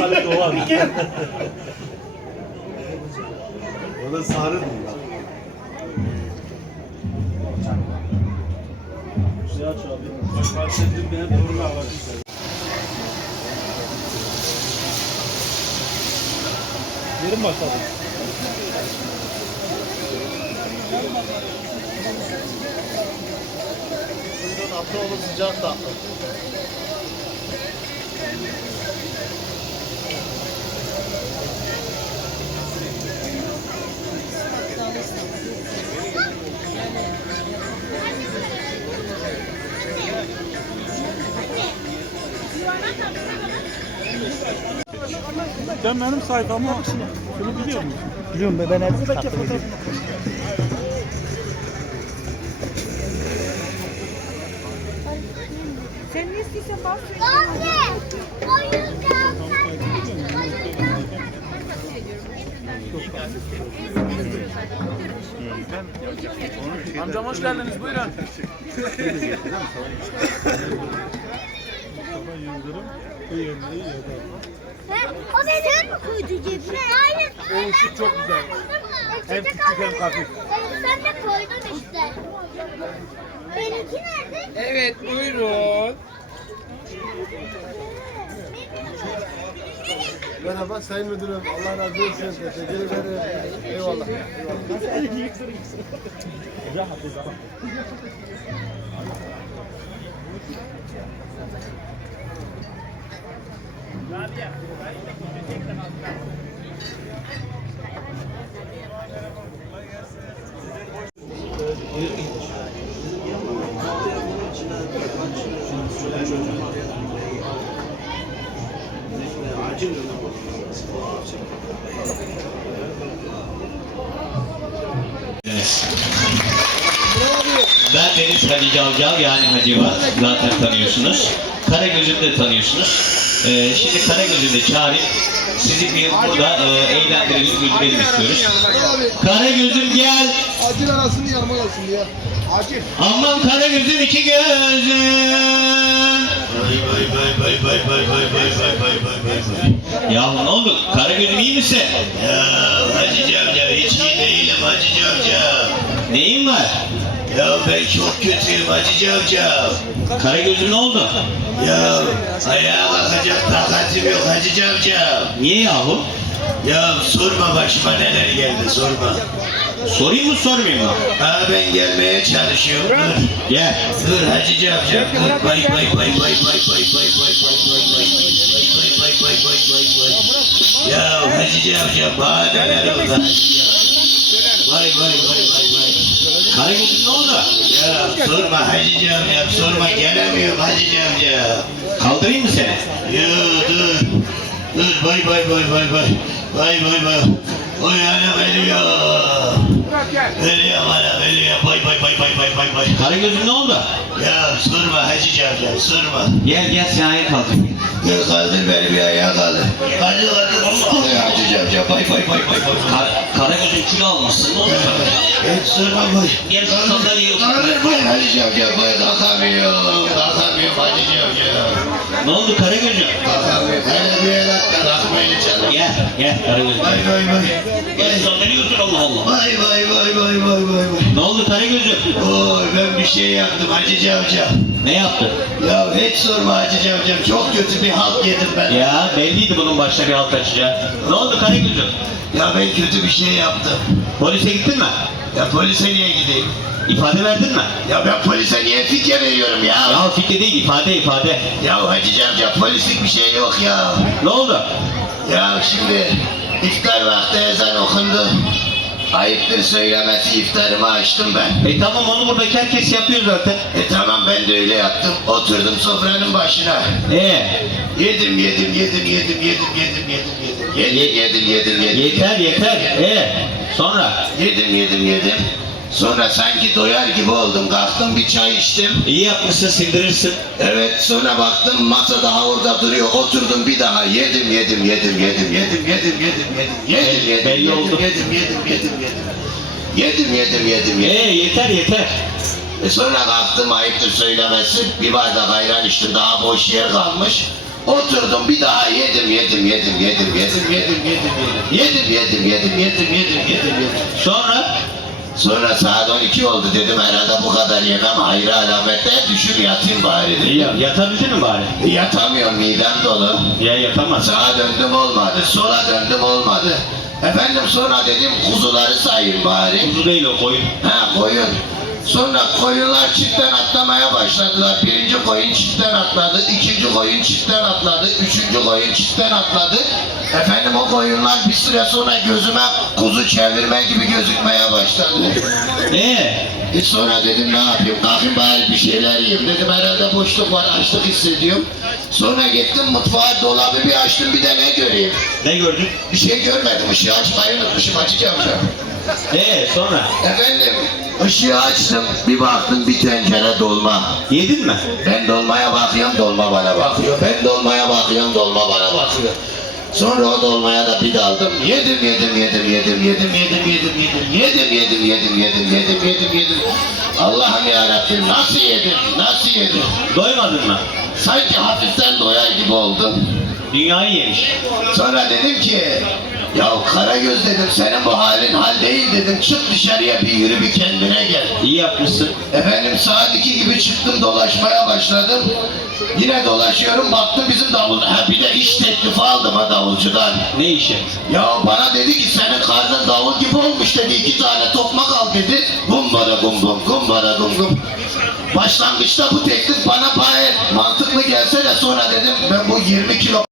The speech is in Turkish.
Salih Doğan. o da sarı değil. Şey aç abi. Bak bahsettim benim torunu ağlatmışlar. Verin bakalım. Suyun tatlı olur sıcak tatlı. Sen benim sayfamı şunu biliyor musun? Biliyorum ben hep takip ediyorum. Sen ne istiyorsan bas. Anne, oyuncak Amcam hoş geldiniz buyurun. Mustafa Yıldırım bu yemeği yedi. O benim mi koydu cebine? Hayır. O ışık çok güzel. Hem küçük hem hafif. Sen de koydun işte. Benimki nerede? Evet buyurun. Merhaba Sayın Müdürüm. Allah razı olsun. Teşekkür ederim. Eyvallah. Ben Hacı Cavcav yani Hacı var. Zaten tanıyorsunuz. Karagöz'ü de tanıyorsunuz. Ee, şimdi Karagöz'ü de çağırıp sizi bir burada e, eğlendirelim, güldürelim istiyoruz. Karagöz'üm gel. Acil arasını yanıma gelsin ya. Acil. Aman Karagöz'üm iki gözüm. Ya ne oldu? Karagöz'üm iyi misin? Ya Hacı Cavcav hiç iyi değilim Hacı Cavcav. Neyin var? Ya ben çok kötüyüm Hacı Cavcav. Karagöz'üm ne oldu? Ya ayağa kalkacak takatim yok Hacı Cavcav. Niye yahu? Ya sorma başıma neler geldi sorma. Sorayım mı sormayayım mı? Ha ben gelmeye çalışıyorum dur. Gel. Dur Hacı Cavcav dur. Bay bay bay bay bay bay bay bay bay bay bay bay bay bay bay bay bay Ya Hacı Cavcav bana neler oldu Hacı Cavcav. Vay vay vay vay vay. Karagöz'üm ne oldu? Ya sorma Hacı Cavcav sorma gelemiyorum Hacı Cavcav. Kaldırayım mı seni? Yo dur. Dur bay bay bay bay bay. Bay bay bay. Oy anam ölüyor. Ölüyor anam ölüyor. Bay bay bay bay bay bay bay. Karagöz'üm ne oldu? Ya sorma Hacı Cavcav sorma. Gel gel sen ayağa kalk. Gel kaldır beni bir ayağa kaldır. Hadi kaldır. Oy Hacı Cavcav bay bay bay bay bay. Kar Karagöz'üm kilo almışsın ne oldu sana? Gel sorma bay. Gel şu sandalyeyi otur. Kaldır bay Hacı Cavcav bay kalkamıyorum. Kalkamıyorum Hacı Cavcav. Ne oldu Karagöz'üm? Kalkamıyorum. Hele bir el at da kalkmayı çalın. Gel gel Karagöz'üm. Vay vay vay. Gel sandalyeyi otur Allah Allah. Vay vay vay vay vay vay vay. Ne oldu Karagöz'üm? Oy ben bir şey yaptım Hacı Cavcav. Ne yaptın? Ya hiç sorma Hacı Cavcav. Çok kötü bir halt yedim ben. Ya. Ya belliydi bunun başına bir halt açacağı. Ne oldu Karagöz'üm? ben kötü bir şey yaptım. Polise gittin mi? Ya polise niye gideyim? İfade verdin mi? Ya ben polise niye fikir veriyorum ya? Ya, Ya fikri değil ifade ifade. Hacı Cavcav polislik bir şey yok ya. Ne oldu? Ya şimdi iftar vakti ezan okundu. Ayıptır söylemesi iftarımı açtım ben. E tamam onu buradaki herkes yapıyor zaten. E tamam ben de öyle yaptım. Oturdum sofranın başına. E Yedim yedim yedim yedim yedim yedim yedim yedim. Yedim yedim yedim yedim. yeter yeter. E sonra? Yedim yedim yedim. Sonra sanki doyar gibi oldum. Kalktım bir çay içtim. İyi yapmışsın sindirirsin. Evet sonra baktım masa daha orada duruyor. Oturdum bir daha yedim yedim yedim yedim yedim yedim yedim yedim yedim yedim Belli yedim oldu. yedim yedim yedim yedim yedim yedim yedim E yedim. yeter yeter. E sonra kalktım ayıptır söylemesi. Bir bardak ayran içtim daha boş yer kalmış. Oturdum bir daha yedim yedim yedim yedim yedim yedim yedim yedim yedim yedim yedim yedim yedim yedim yedim Sonra Sonra saat 12 oldu dedim herhalde bu kadar yemem hayır alametler düşür yatayım bari dedim. ya, yatabildin mi bari? Yatamıyorum midem dolu. Ya yatamazsın. Sağa döndüm olmadı, sola döndüm olmadı. Efendim sonra dedim kuzuları sayayım bari. Kuzu değil o koyun. Ha koyun. Sonra koyunlar çiftten atlamaya başladılar. Birinci koyun çiftten atladı, ikinci koyun çiftten atladı, üçüncü koyun çiftten atladı. Efendim o koyunlar bir süre sonra gözüme kuzu çevirme gibi gözükmeye başladı. Ee, E sonra dedim ne yapayım kalkayım bari bir şeyler yiyeyim dedim herhalde boşluk var açlık hissediyorum. Sonra gittim mutfağa dolabı bir açtım bir de ne göreyim. ne gördün? Bir şey görmedim ışığı açmayı unutmuşum açacağım şimdi. Ee, sonra Efendim ışığı açtım bir baktım bir tencere dolma. yedin mi? Ben dolmaya bakıyorum dolma bana bakıyor. Ben dolmaya bakıyorum dolma bana bakıyor. Sonra o dolmaya da bir daldım. Yedim yedim yedim yedim yedim yedim yedim yedim yedim yedim yedim yedim yedim yedim yedim. Allah'ım yarabbim nasıl yedim nasıl yedim. Doymadın mı? Sanki hafiften doyar gibi oldum. Dünyayı yemiş. Sonra dedim ki ya Karagöz dedim senin bu halin hal değil dedim. Çık dışarıya bir yürü bir kendine gel. İyi yapmışsın. Efendim saat iki gibi çıktım dolaşmaya başladım. Yine dolaşıyorum baktım bizim davul. Ha bir de iş teklifi aldım ha davulcudan. Ne işi? Ya bana dedi ki senin karnın davul gibi olmuş dedi. iki tane tokmak al dedi. Gumbara gum gum gumbara gum gum. Başlangıçta bu teklif bana gayet mantıklı gelse de sonra dedim ben bu 20 kilo